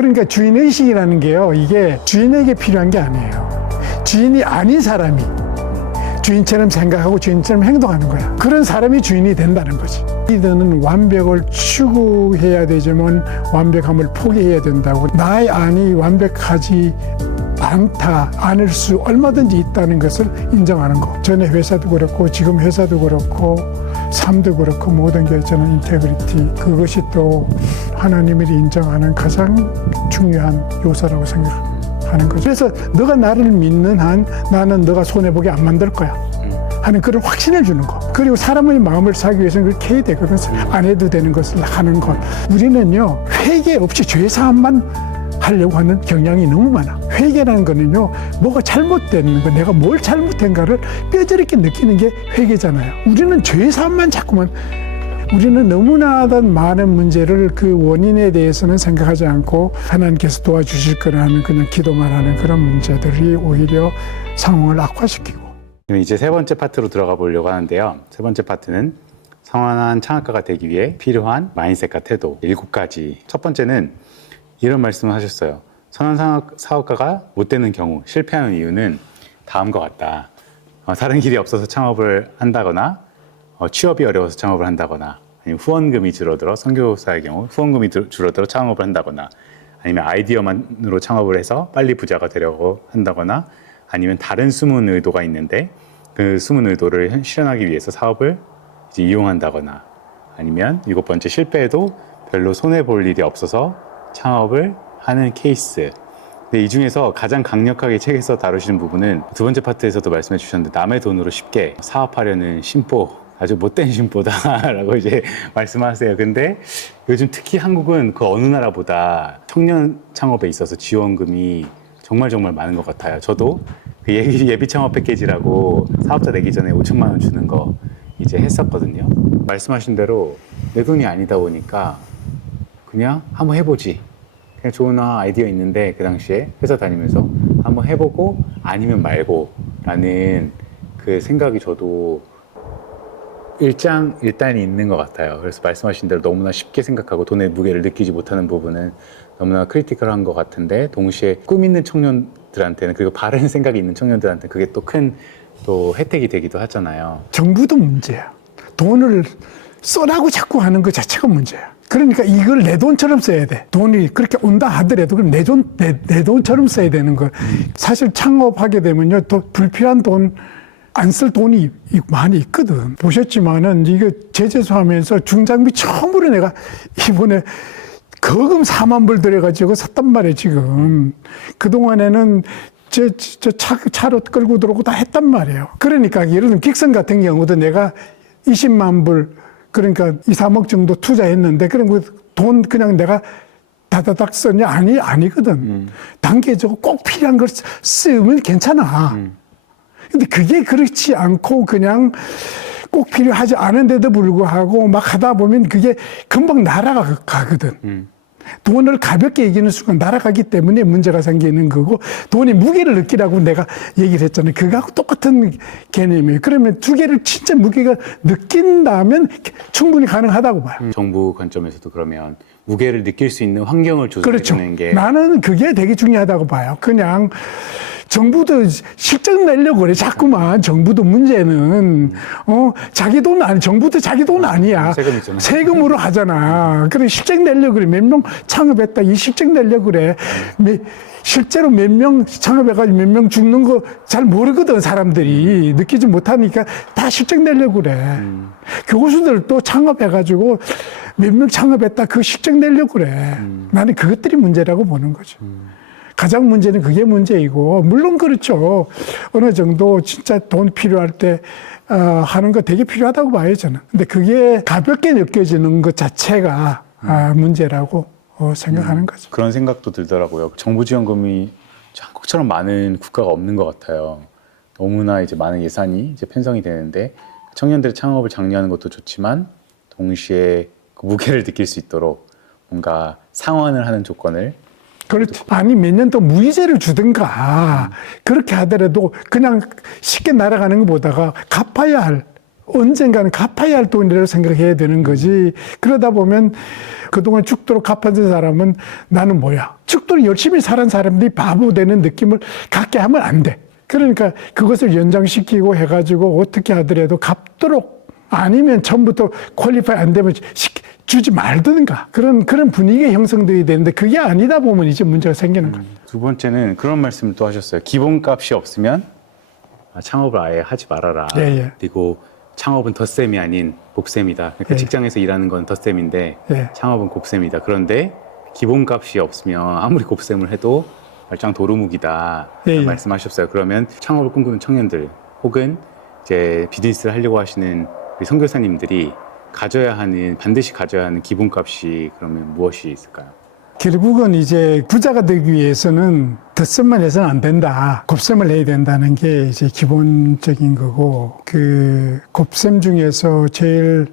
그러니까 주인의식이라는 게요, 이게 주인에게 필요한 게 아니에요. 주인이 아닌 사람이 주인처럼 생각하고 주인처럼 행동하는 거야. 그런 사람이 주인이 된다는 거지. 리더는 완벽을 추구해야 되지만 완벽함을 포기해야 된다고. 나의 안이 완벽하지 않다, 않을 수 얼마든지 있다는 것을 인정하는 거. 전에 회사도 그렇고 지금 회사도 그렇고 삶도 그렇고 모든 게 저는 인테그리티, 그것이 또 하나님이 인정하는 가장 중요한 요소라고 생각하는 거죠. 그래서 너가 나를 믿는 한 나는 너가 손해보게 안 만들 거야 하는 그런 확신을 주는 거. 그리고 사람의 마음을 사기 위해서는 그렇게 해야 되거든. 안 해도 되는 것을 하는 것. 우리는요, 회개 없이 죄사함만 하려고 하는 경향이 너무 많아. 회개라는 거는요, 뭐가 잘못된 거, 내가 뭘 잘못한가를 뼈저리게 느끼는 게 회개잖아요. 우리는 죄사함만 자꾸만, 우리는 너무나 많은 문제를 그 원인에 대해서는 생각하지 않고 하나님께서 도와주실 거라는 그냥 기도만 하는 그런 문제들이 오히려 상황을 악화시키고. 이제 세 번째 파트로 들어가 보려고 하는데요. 세 번째 파트는 성원한 창업가가 되기 위해 필요한 마인셋과 태도 7가지. 첫 번째는 이런 말씀을 하셨어요. 선한 사업가가 못 되는 경우, 실패하는 이유는 다음과 같다. 다른 길이 없어서 창업을 한다거나, 취업이 어려워서 창업을 한다거나, 아니면 후원금이 줄어들어, 선교사의 경우 후원금이 줄어들어 창업을 한다거나, 아니면 아이디어만으로 창업을 해서 빨리 부자가 되려고 한다거나, 아니면 다른 숨은 의도가 있는데 그 숨은 의도를 실현하기 위해서 사업을 이제 이용한다거나, 아니면 7번째, 실패해도 별로 손해볼 일이 없어서 창업을 하는 케이스. 근데 이 중에서 가장 강력하게 책에서 다루시는 부분은 두 번째 파트에서도 말씀해 주셨는데, 남의 돈으로 쉽게 사업하려는 심보, 아주 못된 심보다라고 이제 말씀하세요. 근데 요즘 특히 한국은 그 어느 나라보다 청년 창업에 있어서 지원금이 정말 많은 것 같아요. 저도 그 예비 창업 패키지라고 사업자 내기 전에 5천만 원 주는 거 이제 했었거든요. 말씀하신 대로 내 돈이 아니다 보니까 그냥 한번 해보지. 그냥 좋은 아이디어 있는데 그 당시에 회사 다니면서 한번 해보고 아니면 말고 라는 그 생각이 저도 일단이 있는 것 같아요. 그래서 말씀하신 대로 너무나 쉽게 생각하고 돈의 무게를 느끼지 못하는 부분은 너무나 크리티컬한 것 같은데, 동시에 꿈 있는 청년들한테는, 그리고 바른 생각이 있는 청년들한테는 그게 또 큰 또 혜택이 되기도 하잖아요. 정부도 문제야. 돈을 써라고 자꾸 하는 것 자체가 문제야. 그러니까 이걸 내 돈처럼 써야 돼. 돈이 그렇게 온다 하더라도 그럼 내 돈처럼 써야 되는 거. 사실 창업하게 되면요, 또 불필요한 돈, 안 쓸 돈이 많이 있거든. 보셨지만은 이거 제재소하면서 중장비 처음으로 내가 이번에 거금 4만 불 들여가지고 샀단 말이에요, 지금. 그동안에는 차로 끌고 들어오고 다 했단 말이에요. 그러니까 예를 들면 긱슨 같은 경우도 내가 20만 불, 그러니까 2, 3억 정도 투자했는데, 그럼 돈 그냥 내가 다다닥 썼냐? 아니거든. 단계적으로 꼭 필요한 걸 쓰면 괜찮아. 근데 그게 그렇지 않고 그냥 꼭 필요하지 않은데도 불구하고 막 하다 보면 그게 금방 날아가거든. 돈을 가볍게 이기는 순간 날아가기 때문에 문제가 생기는 거고, 돈이 무게를 느끼라고 내가 얘기를 했잖아요. 그거하고 똑같은 개념이에요. 그러면 두 개를 진짜 무게가 느낀다면 충분히 가능하다고 봐요. 정부 관점에서도 그러면 무게를 느낄 수 있는 환경을 조성해 주는 게. 나는 그게 되게 중요하다고 봐요. 그냥 정부도 실적 내려고 그래. 자꾸만 정부도 문제는 자기 돈 아니, 정부도 자기 돈 아니야. 세금이잖아요. 세금으로 하잖아. 그래 실적 내려고 그래. 몇 명 창업했다. 이 실적 내려고 그래. 실제로 몇 명 창업해가지고 몇 명 죽는 거 잘 모르거든, 사람들이. 느끼지 못하니까 다 실적 내려고 그래. 교수들도 창업해가지고 몇 명 창업했다. 그 실적 내려고 그래. 나는 그것들이 문제라고 보는 거죠. 가장 문제는 그게 문제이고, 물론 그렇죠. 어느 정도 진짜 돈 필요할 때 하는 거 되게 필요하다고 봐요, 저는. 근데 그게 가볍게 느껴지는 것 자체가 문제라고 생각하는 거죠. 그런 생각도 들더라고요. 정부 지원금이 한국처럼 많은 국가가 없는 것 같아요. 너무나 이제 많은 예산이 이제 편성이 되는데, 청년들의 창업을 장려하는 것도 좋지만 동시에 그 무게를 느낄 수 있도록 뭔가 상환을 하는 조건을. 그렇죠. 아니, 몇 년 더 무이자를 주든가, 그렇게 하더라도 그냥 쉽게 날아가는 것보다가 언젠가는 갚아야 할 돈이라고 생각해야 되는 거지. 그러다 보면 그동안 죽도록 갚아준 사람은 나는 뭐야? 축도를 열심히 살은 사람들이 바보 되는 느낌을 갖게 하면 안 돼. 그러니까 그것을 연장시키고 해가지고 어떻게 하더라도 갚도록, 아니면 처음부터 퀄리파이 안 되면 주지 말든가. 그런 분위기가 형성돼야 되는데 그게 아니다 보면 이제 문제가 생기는 거예요. 두 번째는 그런 말씀을 또 하셨어요. 기본값이 없으면 창업을 아예 하지 말아라. 예, 예. 그리고 창업은 덧셈이 아닌 곱셈이다. 그러니까 예. 직장에서 일하는 건 덧셈인데 예. 창업은 곱셈이다. 그런데 기본값이 없으면 아무리 곱셈을 해도 말짱 도루묵이다. 예, 예. 말씀하셨어요. 그러면 창업을 꿈꾸는 청년들 혹은 이제 비즈니스를 하려고 하시는 우리 선교사님들이 반드시 가져야 하는 기본값이 그러면 무엇이 있을까요? 결국은 이제 부자가 되기 위해서는 덧셈만 해서는 안 된다. 곱셈을 해야 된다는 게 이제 기본적인 거고, 그 곱셈 중에서 제일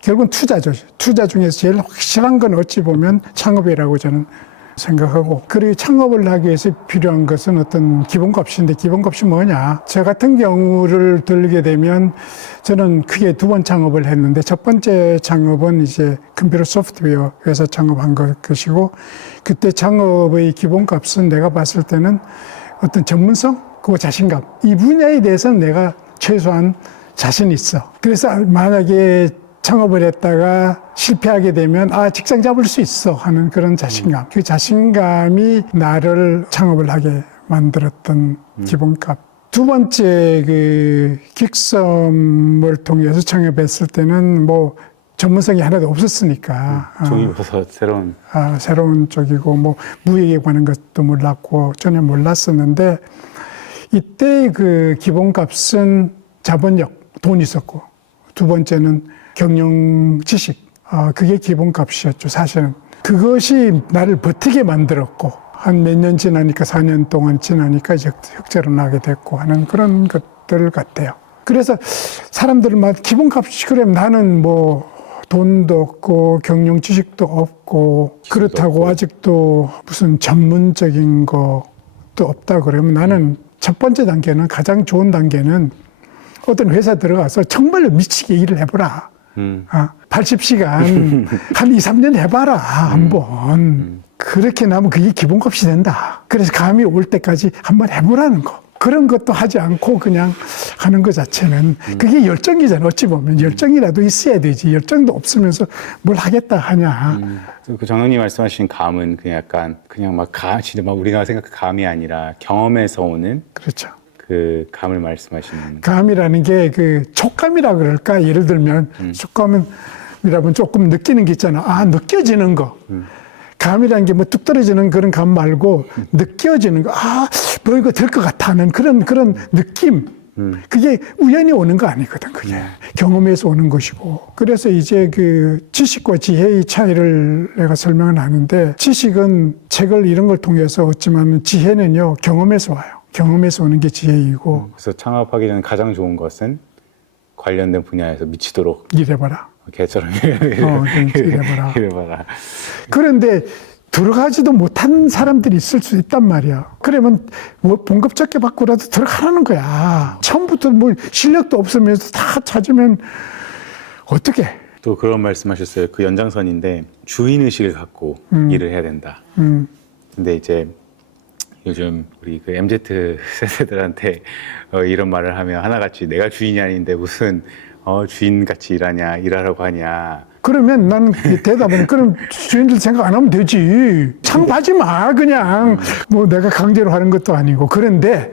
결국은 투자죠. 투자 중에서 제일 확실한 건 어찌 보면 창업이라고 저는 생각하고, 그리고 창업을 하기 위해서 필요한 것은 어떤 기본값인데, 기본값이 뭐냐? 저 같은 경우를 들게 되면 저는 크게 두 번 창업을 했는데, 첫 번째 창업은 이제 컴퓨터 소프트웨어 회사 창업한 것이고, 그때 창업의 기본값은 내가 봤을 때는 어떤 전문성, 그리고 자신감, 이 분야에 대해서는 내가 최소한 자신 있어. 그래서 만약에 창업을 했다가 실패하게 되면 직장 잡을 수 있어 하는 그런 자신감. 그 자신감이 나를 창업을 하게 만들었던 기본값. 두 번째 그 긱섬을 통해서 창업했을 때는 뭐 전문성이 하나도 없었으니까. 종이버섯 새로운 쪽이고 뭐 무역에 관한 것도 몰랐고 전혀 몰랐었는데, 이때 그 기본값은 자본력, 돈이 있었고, 두 번째는 경영 지식, 그게 기본값이었죠. 사실은 그것이 나를 버티게 만들었고, 한 몇 년 지나니까 4년 동안 지나니까 이제 흑자로 나게 됐고 하는 그런 것들 같아요. 그래서 사람들은 기본값이, 그래 나는 뭐 돈도 없고 경영 지식도 없고 그렇다고 없고. 아직도 무슨 전문적인 것도 없다 그러면, 나는 첫 번째 단계는, 가장 좋은 단계는 어떤 회사 들어가서 정말 미치게 일을 해보라. 80시간 한 2, 3년 해봐라 한번. 그렇게 나면 그게 기본값이 된다. 그래서 감이 올 때까지 한번 해보라는 거. 그런 것도 하지 않고 그냥 하는 것 자체는 그게 열정이잖아. 어찌 보면 열정이라도 있어야 되지. 열정도 없으면서 뭘 하겠다 하냐. 그 정영님 말씀하신 감은 그냥 약간 진짜 막 우리가 생각한 감이 아니라 경험에서 오는 그렇죠. 그 감을 말씀하시는. 감이라는 게 그 촉감이라 그럴까? 예를 들면 촉감이라면 조금 느끼는 게 있잖아. 느껴지는 거. 감이라는 게 뭐 뚝 떨어지는 그런 감 말고 느껴지는 거. 뭐 이거 될 것 같아 하는 그런 느낌. 그게 우연히 오는 거 아니거든. 그게 경험에서 오는 것이고. 그래서 이제 그 지식과 지혜의 차이를 내가 설명을 하는데, 지식은 책을 이런 걸 통해서 얻지만 지혜는요 경험에서 와요. 경험에서 오는 게 지혜이고. 그래서 창업하기 전에 가장 좋은 것은 관련된 분야에서 미치도록 일해봐라. 개처럼 일해봐라. 일해봐라. 그런데 들어가지도 못한 사람들이 있을 수 있단 말이야. 그러면 뭐 봉급 적게 받고라도 들어가라는 거야. 처음부터 뭐 실력도 없으면서 다 찾으면 어떻게? 또 그런 말씀하셨어요. 그 연장선인데 주인의식을 갖고 일을 해야 된다. 근데 이제 요즘 우리 그 MZ 세대들한테 이런 말을 하면 하나같이 내가 주인이 아닌데 무슨 주인같이 일하라고 하냐. 그러면 난 대답은, 그럼 주인들 생각 안 하면 되지. 창업하지 마, 그냥. 뭐 내가 강제로 하는 것도 아니고. 그런데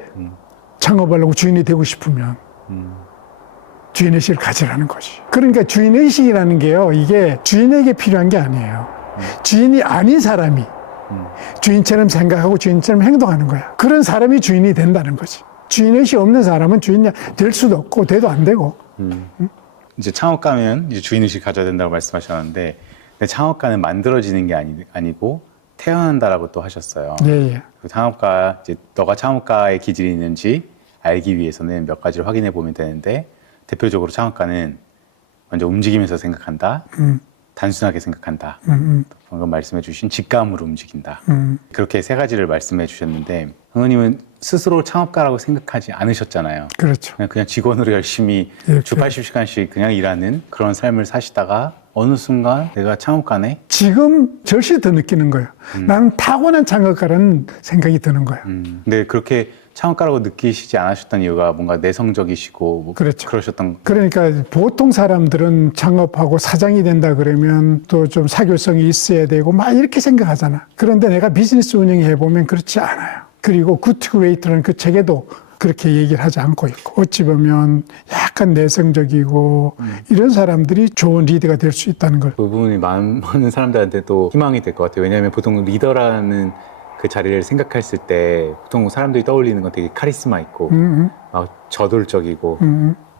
창업하려고 주인이 되고 싶으면 주인의식을 가지라는 거지. 그러니까 주인의식이라는 게요, 이게 주인에게 필요한 게 아니에요. 주인이 아닌 사람이 주인처럼 생각하고 주인처럼 행동하는 거야. 그런 사람이 주인이 된다는 거지. 주인의식 없는 사람은 주인이 될 수도 없고 돼도 안 되고. 이제 창업가면 이제 주인의식 가져야 된다고 말씀하셨는데, 근데 창업가는 만들어지는 게 아니고 태어난다라고 또 하셨어요. 예. 창업가, 이제 너가 창업가의 기질이 있는지 알기 위해서는 몇 가지를 확인해 보면 되는데, 대표적으로 창업가는 먼저 움직이면서 생각한다. 단순하게 생각한다. 방금 말씀해 주신 직감으로 움직인다. 그렇게 세 가지를 말씀해 주셨는데, 형님은 스스로 창업가라고 생각하지 않으셨잖아요. 그렇죠. 그냥 직원으로 열심히 예, 주 80시간씩 그냥 일하는 그런 삶을 사시다가 어느 순간 내가 창업가네? 지금 절실히 더 느끼는 거예요. 나는 타고난 창업가라는 생각이 드는 거예요. 근데 그렇게 창업가라고 느끼시지 않으셨던 이유가 뭔가 내성적이시고 뭐 그렇죠. 그러셨던 그러니까 보통 사람들은 창업하고 사장이 된다 그러면 또 좀 사교성이 있어야 되고 막 이렇게 생각하잖아. 그런데 내가 비즈니스 운영해 보면 그렇지 않아요. 그리고 굿투레이트라는 그 책에도 그렇게 얘기를 하지 않고 있고, 어찌 보면 약간 내성적이고 이런 사람들이 좋은 리더가 될 수 있다는 걸. 그 부분이 많은 사람들한테도 희망이 될 것 같아요. 왜냐하면 보통 리더라는 그 자리를 생각했을 때 보통 사람들이 떠올리는 건 되게 카리스마 있고 막 저돌적이고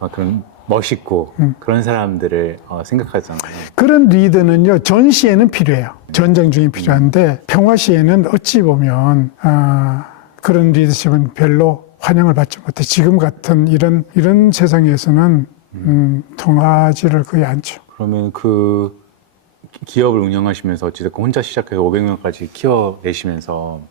막 그런 멋있고 그런 사람들을 생각하잖아요. 그런 리더는요, 전시에는 필요해요. 전쟁 중에 필요한데 평화 시에는 어찌 보면 그런 리더십은 별로 환영을 받지 못해. 지금 같은 이런 세상에서는 통하지를 거의 않죠. 그러면 그 기업을 운영하시면서 어찌됐건 혼자 시작해서 500명까지 키워내시면서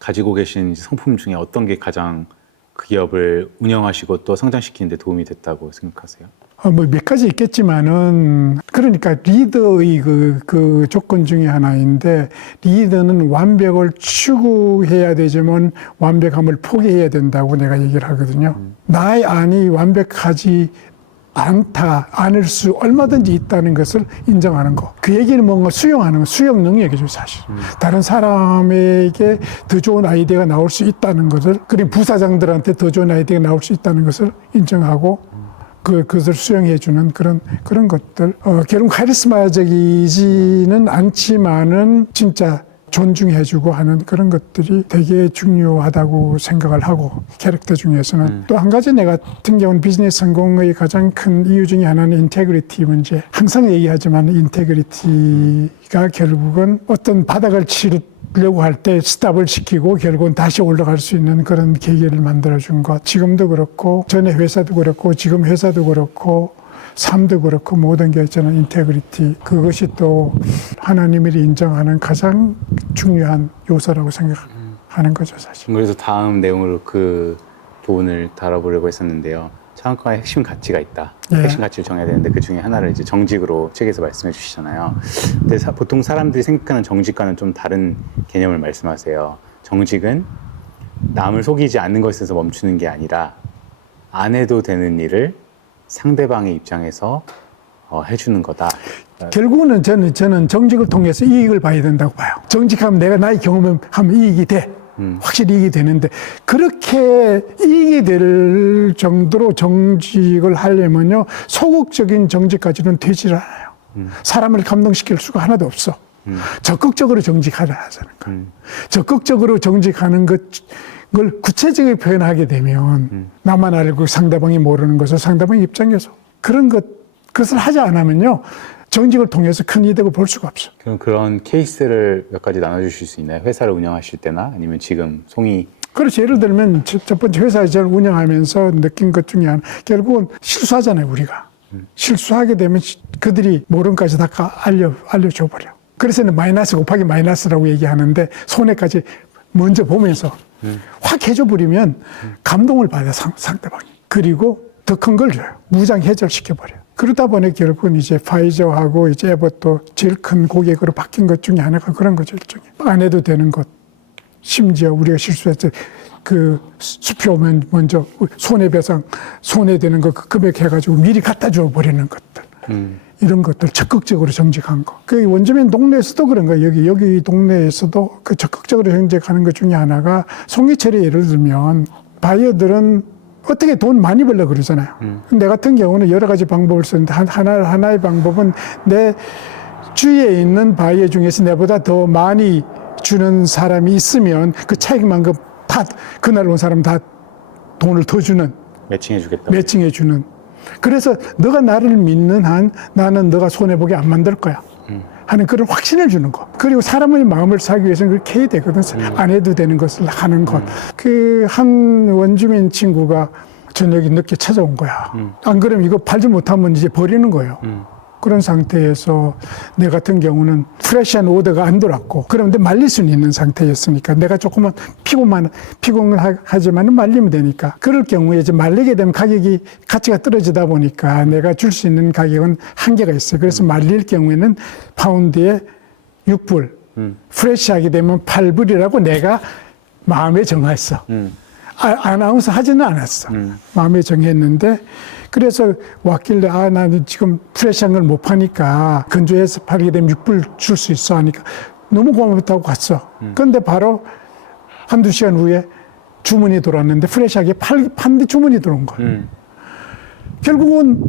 가지고 계신 상품 중에 어떤 게 가장 그 기업을 운영하시고 또 성장시키는 데 도움이 됐다고 생각하세요? 뭐 몇 가지 있겠지만은, 그러니까 리더의 그 조건 중에 하나인데, 리더는 완벽을 추구해야 되지만 완벽함을 포기해야 된다고 내가 얘기를 하거든요. 나의 안이 완벽하지 않을 수 얼마든지 있다는 것을 인정하는 거. 그 얘기는 뭔가 수용하는 거, 수용 능력이죠, 사실. 다른 사람에게 더 좋은 아이디어가 나올 수 있다는 것을, 그리고 부사장들한테 더 좋은 아이디어가 나올 수 있다는 것을 인정하고, 그것을 수용해주는 그런 것들. 결국 카리스마적이지는 않지만은 진짜 존중해주고 하는 그런 것들이 되게 중요하다고 생각을 하고, 캐릭터 중에서는. 또 한 가지 내 같은 경우는 비즈니스 성공의 가장 큰 이유 중에 하나는 인테그리티 문제. 항상 얘기하지만 인테그리티가 결국은 어떤 바닥을 치려고 할 때 스탑을 시키고 결국은 다시 올라갈 수 있는 그런 계기를 만들어준 것. 지금도 그렇고 전에 회사도 그렇고 지금 회사도 그렇고 삶도 그렇고 모든 게 저는 인테그리티, 그것이 또 하나님이 인정하는 가장 중요한 요소라고 생각하는 거죠, 사실. 그래서 다음 내용으로 그 부분을 다뤄보려고 했었는데요. 창업가의 핵심 가치가 있다. 예. 핵심 가치를 정해야 되는데 그 중에 하나를 이제 정직으로 책에서 말씀해 주시잖아요. 근데 보통 사람들이 생각하는 정직과는 좀 다른 개념을 말씀하세요. 정직은 남을 속이지 않는 것에서 멈추는 게 아니라 안 해도 되는 일을 상대방의 입장에서 해주는 거다. 결국은 저는 정직을 통해서 이익을 봐야 된다고 봐요. 정직하면 내가 나의 경험하면 이익이 돼. 확실히 이익이 되는데, 그렇게 이익이 될 정도로 정직을 하려면요, 소극적인 정직까지는 되질 않아요. 사람을 감동시킬 수가 하나도 없어. 적극적으로 정직하라 하자는 거예요. 적극적으로 정직하는 걸 구체적으로 표현하게 되면 나만 알고 상대방이 모르는 것을 상대방의 입장에서 그것을 하지 않으면요, 정직을 통해서 큰 이득을 볼 수가 없어. 그럼 그런 케이스를 몇 가지 나눠주실 수 있나요? 회사를 운영하실 때나 아니면 지금 송이. 그렇지. 예를 들면 첫 번째 회사를 운영하면서 느낀 것 중에 하나, 결국은 실수하잖아요, 우리가. 실수하게 되면 그들이 모르는 것까지 다 알려줘 버려. 그래서는 마이너스 곱하기 마이너스라고 얘기하는데, 손해까지 먼저 보면서 확 해줘 버리면 감동을 받아, 상대방이. 그리고 더 큰 걸 줘요. 무장 해결시켜 버려. 그러다 보니 결국은 이제 파이저하고 이제 에버도 제일 큰 고객으로 바뀐 것 중에 하나가 그런 거죠, 일종의. 안 해도 되는 것. 심지어 우리가 실수했을 때 그 수표 오면 먼저 손해배상, 손해되는 거 그 금액 해가지고 미리 갖다 줘 버리는 것들. 이런 것들 적극적으로 정직한 거. 그 원주민 동네에서도 그런 거예요. 여기 동네에서도 그 적극적으로 정직하는 것 중에 하나가, 송이철이 예를 들면 바이어들은 어떻게 돈 많이 벌려고 그러잖아요. 내 같은 경우는 여러 가지 방법을 쓰는데 하나의 방법은 내 주위에 있는 바이어 중에서 내보다 더 많이 주는 사람이 있으면 그 차익만큼 다 그날 온 사람 다 돈을 더 주는, 매칭해 주는. 그래서 너가 나를 믿는 한 나는 너가 손해보게 안 만들 거야 하는 그런 확신을 주는 거. 그리고 사람의 마음을 사기 위해서는 그렇게 해야 되거든. 안 해도 되는 것을 하는 것. 그 한 원주민 친구가 저녁에 늦게 찾아온 거야. 안 그러면 이거 팔지 못하면 이제 버리는 거예요. 그런 상태에서 내 같은 경우는 프레시한 오더가 안 돌았고, 그런데 말릴 수는 있는 상태였으니까 내가 조금만 피곤을 하지만 말리면 되니까, 그럴 경우에 이제 말리게 되면 가치가 떨어지다 보니까 내가 줄 수 있는 가격은 한계가 있어요. 그래서 말릴 경우에는 파운드에 6불, 프레시하게 되면 8불이라고 내가 마음에 정했어. 아나운서 하지는 않았어. 마음에 정했는데, 그래서 왔길래, 나는 지금 프레시한 걸 못 파니까 건조해서 팔게 되면 6불 줄 수 있어 하니까 너무 고맙다고 갔어. 그런데 바로 한두 시간 후에 주문이 들어왔는데 프레시하게 판데 주문이 들어온 거야. 결국은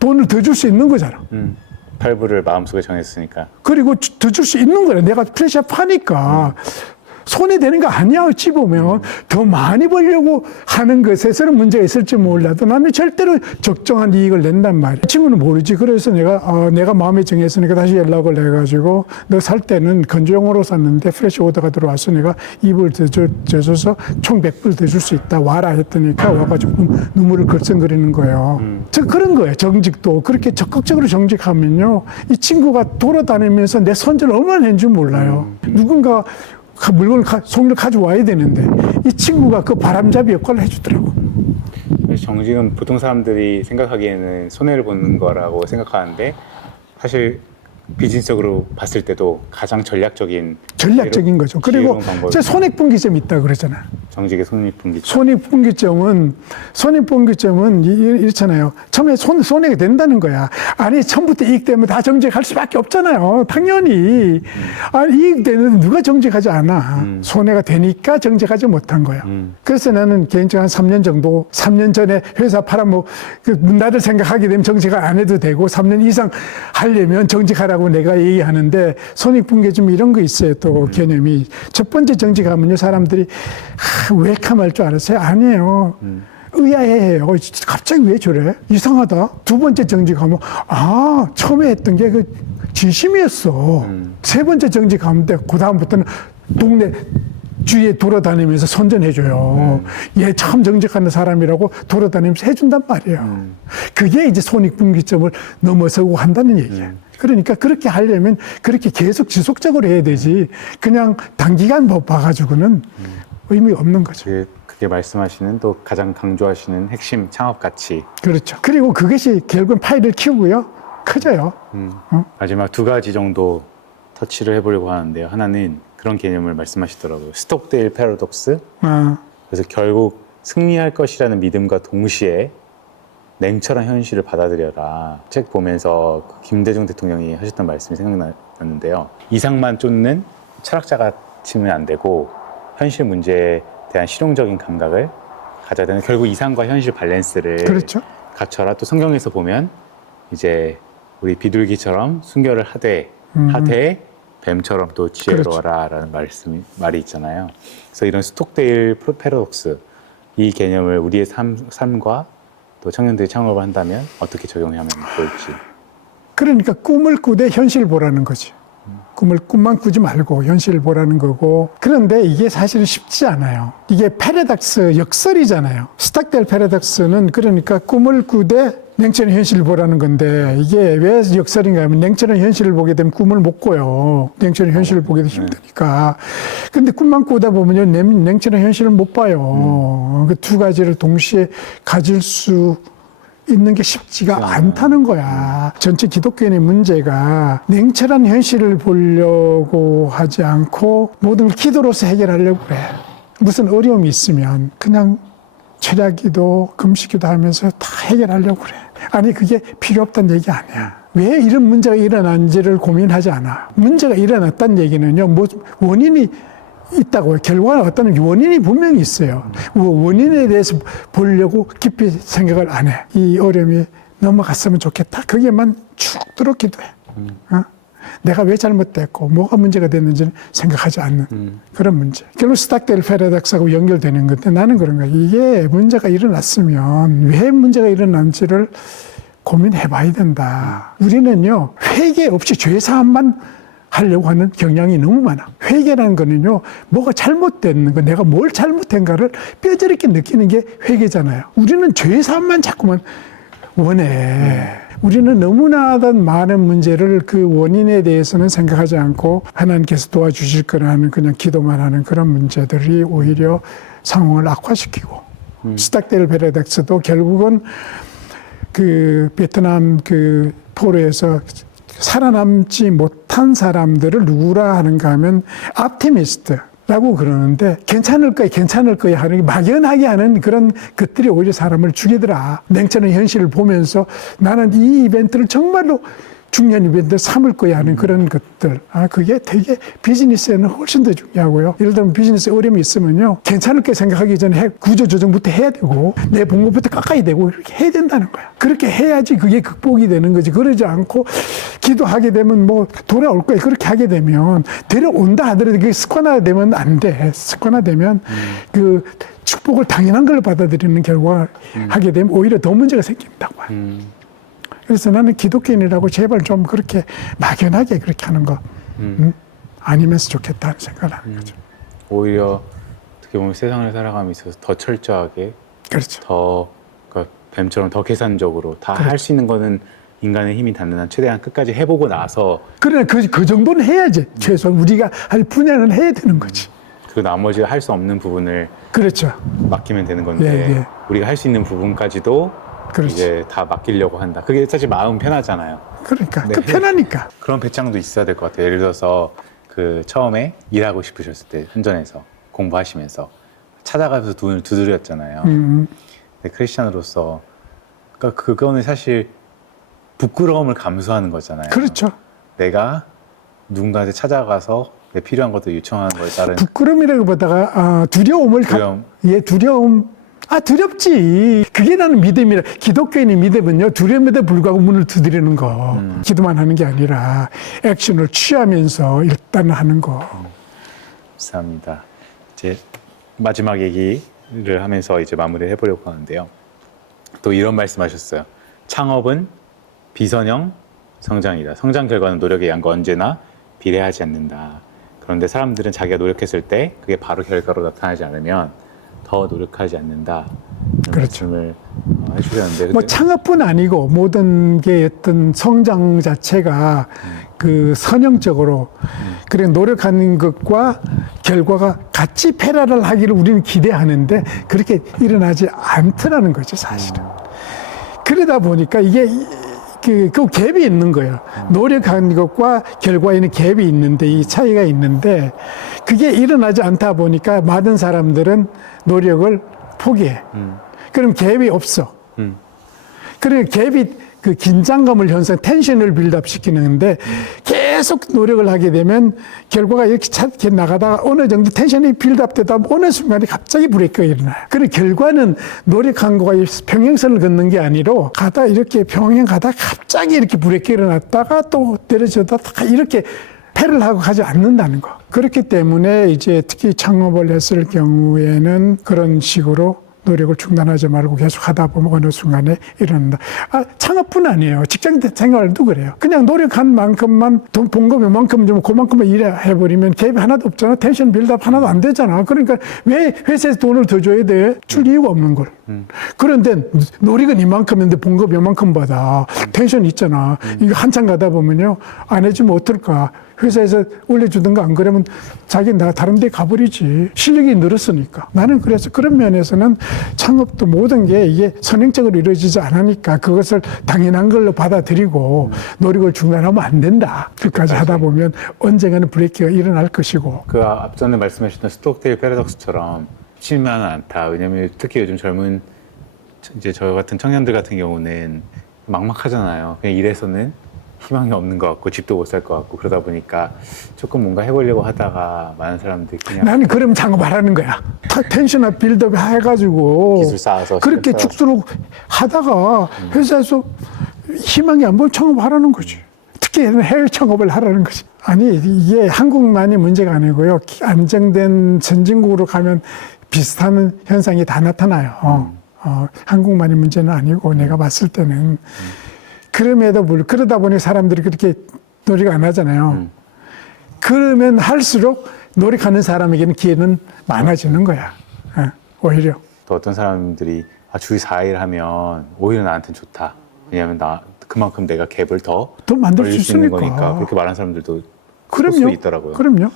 돈을 더 줄 수 있는 거잖아. 8불을 마음속에 정했으니까. 그리고 더 줄 수 있는 거야. 내가 프레시아 파니까. 손해되는 거 아니야. 어찌 보면 더 많이 벌려고 하는 것에서는 문제가 있을지 몰라도 나는 절대로 적정한 이익을 낸단 말이야. 친구는 모르지. 그래서 내가 마음에 정했으니까 다시 연락을 해가지고, 너 살 때는 건조용으로 샀는데 프레시 오더가 들어와서 내가 2불 더 줘서 총 100불 더 줄 수 있다, 와라 했더니까 와가지고 눈물을 걸썽거리는 거예요. 저 그런 거예요. 정직도 그렇게 적극적으로 정직하면요, 이 친구가 돌아다니면서 내 손질을 얼마나 했는지 몰라요. 누군가 송이를 가져와야 되는데 이 친구가 그 바람잡이 역할을 해주더라고. 정직은 보통 사람들이 생각하기에는 손해를 보는 거라고 생각하는데, 사실 비즈니스적으로 봤을 때도 가장 전략적인 거죠. 그리고 제 손익분기점이 있다 그러잖아. 정직의 손익분기점. 손익분기점은 이렇잖아요. 처음에 손해가 된다는 거야. 아니, 처음부터 이익되면 다 정직할 수밖에 없잖아요. 당연히. 이익 되는데 누가 정직하지 않아. 손해가 되니까 정직하지 못한 거야. 그래서 나는 개인적으로 한 3년 정도, 3년 전에 회사 문 닫을 생각하게 되면 정직을 안 해도 되고, 3년 이상 하려면 정직하라고 내가 얘기하는데, 손익분기점 이런 거 있어요. 또 개념이. 첫 번째 정직하면요, 사람들이 왜 카말 줄 알았어요? 아니에요. 의아해요. 갑자기 왜 저래? 이상하다. 두 번째 정직하면, 처음에 했던 게 그 진심이었어. 세 번째 정직하면 돼. 그 다음부터는 동네 주위에 돌아다니면서 선전해줘요. 얘 참 정직하는 사람이라고 돌아다니면서 해준단 말이에요. 그게 이제 손익분기점을 넘어서고 한다는 얘기예요. 그러니까 그렇게 하려면 그렇게 계속 지속적으로 해야 되지, 그냥 단기간 봐가지고는 의미 없는 거죠. 그게 말씀하시는, 또 가장 강조하시는 핵심 창업 가치. 그렇죠. 그리고 그것이 결국은 파일을 키우고요, 커져요. 마지막 두 가지 정도 터치를 해보려고 하는데요. 하나는 그런 개념을 말씀하시더라고요. 스톡데일 패러독스. 그래서 결국 승리할 것이라는 믿음과 동시에 냉철한 현실을 받아들여라. 책 보면서 김대중 대통령이 하셨던 말씀이 생각났는데요. 이상만 쫓는 철학자가 치면 안 되고, 현실 문제에 대한 실용적인 감각을 가져야 되는, 결국 이상과 현실 밸런스를 그렇죠. 갖춰라. 또 성경에서 보면 이제 우리 비둘기처럼 순결을 하되 뱀처럼 또 지혜로워라라는 말이 있잖아요. 그래서 이런 스톡데일 패러독스, 이 개념을 우리의 삶과 또 청년들이 창업을 한다면 어떻게 적용하면 좋을지. 그러니까 꿈을 꾸되 현실 보라는 거지. 꿈만 꾸지 말고 현실을 보라는 거고. 그런데 이게 사실은 쉽지 않아요. 이게 패러독스, 역설이잖아요. 스톡데일 패러독스는 그러니까 꿈을 꾸되 냉철한 현실을 보라는 건데, 이게 왜 역설인가 하면 냉철한 현실을 보게 되면 꿈을 못 꿔요. 냉철한 현실을 보기도 힘드니까. 근데 꿈만 꾸다 보면요, 냉철한 현실을 못 봐요. 그 두 가지를 동시에 가질 수 있는 게 쉽지가 않다는 거야. 전체 기독교인의 문제가 냉철한 현실을 보려고 하지 않고 모든 걸 기도로서 해결하려고 그래. 무슨 어려움이 있으면 그냥 철야기도 금식기도 하면서 다 해결하려고 그래. 아니, 그게 필요 없다는 얘기 아니야. 왜 이런 문제가 일어난지를 고민하지 않아. 문제가 일어났다는 얘기는요, 원인이 있다고요. 결과가 어떤 원인이 분명히 있어요. 원인에 대해서 보려고 깊이 생각을 안 해. 이 어려움이 넘어갔으면 좋겠다. 거기에만 쭉 들어 기도해. 내가 왜 잘못됐고 뭐가 문제가 됐는지는 생각하지 않는 그런 문제. 결국 스톡데일 패러독스하고 연결되는 건데, 나는 그런 거야. 이게 문제가 일어났으면 왜 문제가 일어난지를 고민해 봐야 된다. 우리는요, 회개 없이 죄사함만 하려고 하는 경향이 너무 많아. 회개라는 거는요, 뭐가 잘못된 거, 내가 뭘 잘못한가를 뼈저리게 느끼는 게 회개잖아요. 우리는 죄사함만 자꾸만 원해. 우리는 너무나 많은 문제를 그 원인에 대해서는 생각하지 않고 하나님께서 도와주실 거라는 그냥 기도만 하는 그런 문제들이 오히려 상황을 악화시키고 스탁델 베레덱스도 결국은 그 베트남 그 포로에서 살아남지 못한 사람들을 누구라 하는가 하면 optimist라고 그러는데 괜찮을 거야 하는 게 막연하게 하는 그런 것들이 오히려 사람을 죽이더라. 냉철한 현실을 보면서 나는 이 이벤트를 정말로 중요한 이벤트를 삼을 거야 하는 그런 것들. 그게 되게 비즈니스에는 훨씬 더 중요하고요. 예를 들면 비즈니스에 어려움이 있으면요. 괜찮을 게 생각하기 전에 구조조정부터 해야 되고 내 봉급부터 깎아야 되고 이렇게 해야 된다는 거야. 그렇게 해야지 그게 극복이 되는 거지. 그러지 않고 기도하게 되면 뭐 돌아올 거야. 그렇게 하게 되면 데려온다 하더라도 그게 습관화되면 안 돼. 습관화되면 그 축복을 당연한 걸로 받아들이는 결과가 하게 되면 오히려 더 문제가 생긴다고 봐요. 그래서 나는 기독교인이라고 제발 좀 그렇게 막연하게 그렇게 하는 거 아니면서 좋겠다는 생각을 하는 거죠. 오히려 어떻게 보면 세상을 살아감에 있어서 더 철저하게, 그렇죠. 더 그러니까 뱀처럼 더 계산적으로 다 할 수 있는 거는 인간의 힘이 닿는 한 최대한 끝까지 해보고 나서 그러나 그 정도는 해야지. 최소한 우리가 할 분야는 해야 되는 거지. 그 나머지 할 수 없는 부분을 그렇죠. 맡기면 되는 건데 예. 우리가 할 수 있는 부분까지도 그렇지. 이제 다 맡기려고 한다. 그게 사실 마음 편하잖아요. 그러니까 네. 그 편하니까. 그런 배짱도 있어야 될 것 같아요. 예를 들어서 그 처음에 일하고 싶으셨을 때 현전에서 공부하시면서 찾아가면서 돈을 두드렸잖아요. 근데 크리스찬으로서 그러니까 그거는 사실 부끄러움을 감수하는 거잖아요. 그렇죠. 내가 누군가한테 찾아가서 내 필요한 것도 요청하는 거에 따른 부끄러움이라기보다가 두려움을 두려움. 두렵지. 그게 나는 믿음이라. 기독교인의 믿음은요, 두려움에도 불구하고 문을 두드리는 거. 기도만 하는 게 아니라 액션을 취하면서 일단 하는 거. 감사합니다. 이제 마지막 얘기를 하면서 이제 마무리를 해보려고 하는데요. 또 이런 말씀하셨어요. 창업은 비선형 성장이다. 성장 결과는 노력의 양과 언제나 비례하지 않는다. 그런데 사람들은 자기가 노력했을 때 그게 바로 결과로 나타나지 않으면 더 노력하지 않는다. 그렇죠. 말씀을 해주셨는데 뭐 창업뿐 아니고 모든 게 어떤 성장 자체가 그 선형적으로 그래 노력하는 것과 결과가 같이 패러를 하기를 우리는 기대하는데 그렇게 일어나지 않더라는 거죠, 사실은. 그러다 보니까 이게 그 갭이 있는 거예요. 노력한 것과 결과에는 갭이 있는데 이 차이가 있는데 그게 일어나지 않다 보니까 많은 사람들은 노력을 포기해. 그럼 갭이 없어. 그러니까 갭이 그 긴장감을 텐션을 빌드업 시키는데 계속 노력을 하게 되면 결과가 이렇게 나가다가 어느 정도 텐션이 빌드업 되다 어느 순간에 갑자기 브레이크가 일어나요. 그리고 결과는 노력한 거가 평행선을 걷는 게 아니라 가다 이렇게 평행 가다 갑자기 이렇게 브레이크가 일어났다가 또 내려졌다 이렇게 패를 하고 가지 않는다는 거. 그렇기 때문에 이제 특히 창업을 했을 경우에는 그런 식으로 노력을 중단하지 말고 계속 하다 보면 어느 순간에 일어난다. 창업뿐 아니에요. 직장 생활도 그래요. 그냥 노력한 만큼만 돈 본 거 요만큼 좀 그만큼만 일해버리면 갭이 하나도 없잖아. 텐션 빌드업 하나도 안 되잖아. 그러니까 왜 회사에서 돈을 더 줘야 돼? 줄 이유가 없는 걸. 그런데 노력은 이만큼인데 본 거 요만큼 받아. 텐션 있잖아. 이거 한참 가다 보면요. 안 해주면 어떨까? 회사에서 올려주든가 안 그러면 자기는 내가 다른 데 가버리지. 실력이 늘었으니까. 나는 그래서 그런 면에서는 창업도 모든 게 이게 선행적으로 이루어지지 않으니까 그것을 당연한 걸로 받아들이고 노력을 중단하면 안 된다. 끝까지 하다 보면 언젠가는 브레이크가 일어날 것이고. 그 앞전에 말씀하셨던 스톡데일 패러독스처럼 쉽지만은 않다. 왜냐면 특히 요즘 젊은 이제 저 같은 청년들 같은 경우는 막막하잖아요. 그냥 일해서는 희망이 없는 것 같고 집도 못 살 것 같고 그러다 보니까 조금 뭔가 해보려고 하다가 많은 사람들이 그냥 나는 그럼 창업하라는 거야. 텐션을 빌드업 해가지고 기술 쌓아서 그렇게 쭉쭉 하다가 회사에서 희망이 안 보면 창업하라는 거지. 특히 해외 창업을 하라는 거지. 아니 이게 한국만이 문제가 아니고요. 안정된 선진국으로 가면 비슷한 현상이 다 나타나요. 한국만의 문제는 아니고 내가 봤을 때는 그럼에도 그러다 보니 사람들이 그렇게 노력 안 하잖아요. 그러면 할수록 노력하는 사람에게는 기회는 많아지는 거야. 오히려. 또 어떤 사람들이 주위 4일 하면 오히려 나한테는 좋다. 왜냐하면 그만큼 내가 갭을 더 더 만들 벌릴 수 수 있는 있으니까. 거니까 그렇게 말하는 사람들도 그럼요. 소수 있더라고요. 그럼요.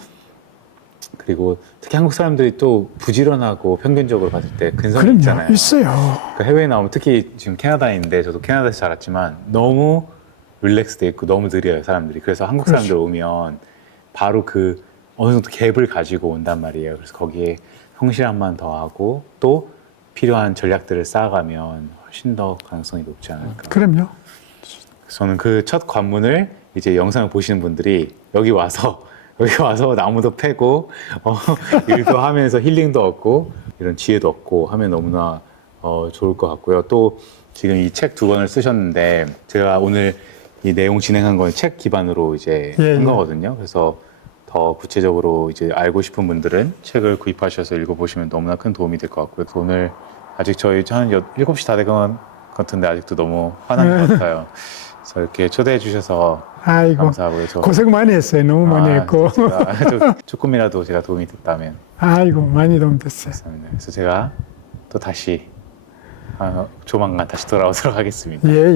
그리고 특히 한국 사람들이 또 부지런하고 평균적으로 봤을 때 근성이 그럼요. 있잖아요. 있어요. 그 해외에 나오면 특히 지금 캐나다에 있는데 저도 캐나다에서 자랐지만 너무 릴렉스돼 있고 너무 느려요 사람들이. 그래서 한국 그렇죠. 사람들 오면 바로 그 어느 정도 갭을 가지고 온단 말이에요. 그래서 거기에 성실함만 더하고 또 필요한 전략들을 쌓아가면 훨씬 더 가능성이 높지 않을까. 그럼요. 저는 그 첫 관문을 이제 영상을 보시는 분들이 여기 와서 나무도 패고 일도 하면서 힐링도 얻고 이런 지혜도 얻고 하면 너무나 좋을 것 같고요. 또 지금 이 책 2권을 쓰셨는데 제가 오늘 이 내용 진행한 건 책 기반으로 이제 예, 한 예. 거거든요. 그래서 더 구체적으로 이제 알고 싶은 분들은 책을 구입하셔서 읽어보시면 너무나 큰 도움이 될 것 같고요. 오늘 아직 저희 한 7시 다 된 것 같은데 아직도 너무 화난 것 같아요. 그래서 이렇게 초대해 주셔서 아이고. 감사하고요. 고생 많이 했어요. 너무 많이 했고. 제가 조금이라도 제가 도움이 됐다면 아이고, 많이 도움됐어요. 감사합니다. 그래서 제가 또 다시 조만간 다시 돌아오도록 하겠습니다. 예.